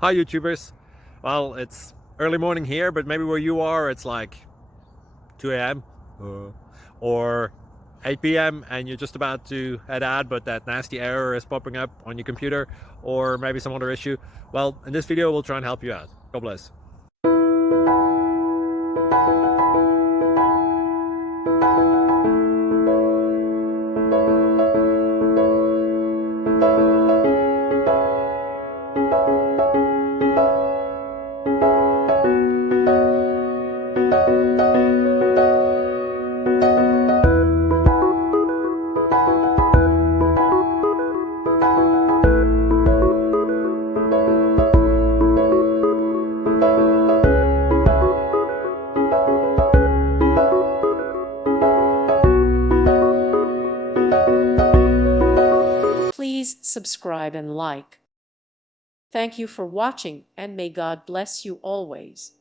Hi YouTubers. Well, it's early morning here, but maybe where you are it's like 2 a.m. Or 8 p.m. and you're just about to head out, but that nasty error is popping up on your computer, or maybe some other issue. Well, in this video we'll try and help you out. God bless. Please subscribe and like. Thank you for watching, and may God bless you always.